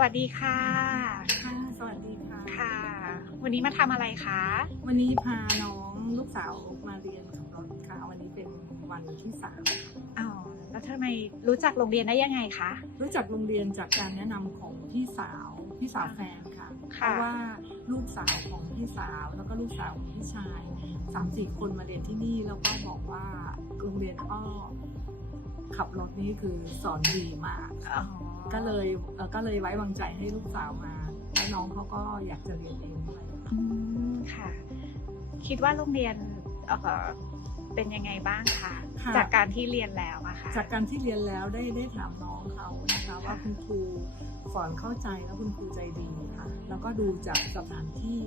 สวัสดีค่ะค่ะ สวัสดีค่ะ ค่ะ วันนี้มาทำอะไรคะ วันนี้พาน้องลูกสาวมาเรียนขับรถค่ะ วันนี้เป็นวันที่สามอ๋อ แล้วทำไมรู้จักโรงเรียนได้ยังไงคะ รู้จักโรงเรียนจากการแนะนำของพี่สาว พี่สาวแฟนค่ะ เพค่ะราะว่าลูกสาวของพี่สาวแล้วก็ลูกสาวของพี่ชายสามสี่คนมาเรียนที่นี่แล้วก็บอกว่าโรงเรียนอ้อขับรถนี่คือสอนดีมากอ๋อ ก็เลยเอ่อก็เลยไว้วางใจให้ลูกสาวมาแล้วน้องเขาก็อยากจะเรียนเองด้วย อืมค่ะ คิดว่าโรงเรียนเอ่อเป็นยังไงบ้างคะค่ะ จากการที่เรียนแล้วอะค่ะจากการที่เรียนแล้วได้ได้ถามน้องเขานะคะว่าคุณครูสอนเข้าใจแล้วคุณครูใจดีค่ะแล้วก็ดูจากสถานที่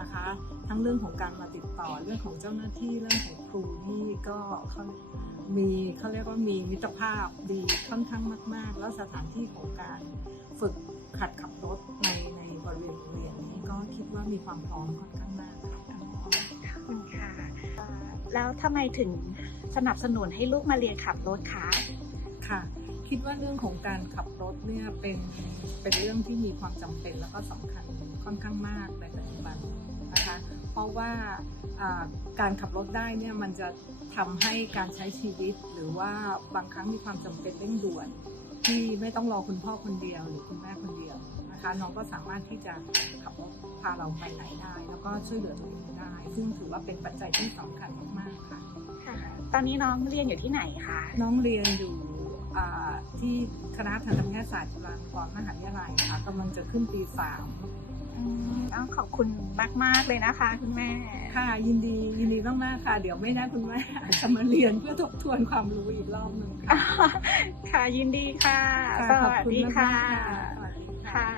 นะคะ ทั้งเรื่องของการมาติดต่อเรื่องของเจ้าหน้าที่เรื่องของครูนี่ก็เขา มีเขาเรียกว่ามีมิตรภาพดีค่อนข้างมาก ๆ แล้วสถานที่ของการฝึกขัดขับรถในในบริเวณโรงเรียนนี้ก็คิดว่ามีความพร้อมค่อนข้างมากค่ะขอบคุณค่ะเอ่อแล้วทำไมถึงสนับสนุนให้ลูกมาเรียนขับรถคะค่ะ คิดว่าเรื่องของการขับรถเนี่ยเป็นเป็นเรื่องที่มีความจำเป็นแล้วก็สำคัญค่อนข้างมากในปัจจุบันนะคะเพราะว่าอ่าการขับรถได้เนี่ยมันจะทำให้การใช้ชีวิต หรือว่าบางครั้งมีความจำเป็นเร่งด่วน ที่ไม่ต้องรอคุณพ่อคนเดียว หรือคุณแม่คนเดียวนะคะน้องก็สามารถที่จะขับรถพาเราไปไหนได้ แล้วก็ช่วยเหลือตัวเองได้ ซึ่งถือว่าเป็นปัจจัยที่สำคัญมากๆค่ะค่ะตอนนี้น้องเรียนอยู่ที่ไหนคะน้องเรียนอยู่อ่า ที่คณะทันตแพทยศาสตร์จุฬาลงกรณ์มหาวิทยาลัยค่ะกำลังจะขึ้นปีสามอืมต้องขอบคุณมากๆเลยนะคะคุณแม่ ค่ะยินดียินดีมากๆค่ะ เดี๋ยวไม่แน่คุณแม่อาจจะมาเรียนเพื่อทบทวนความรู้อีกรอบหนึ่งค่ะค่ะยินดีค่ะสขอบวัสคุณดีมากๆค่ะค่ะ สวัสดีค่ะค่ะ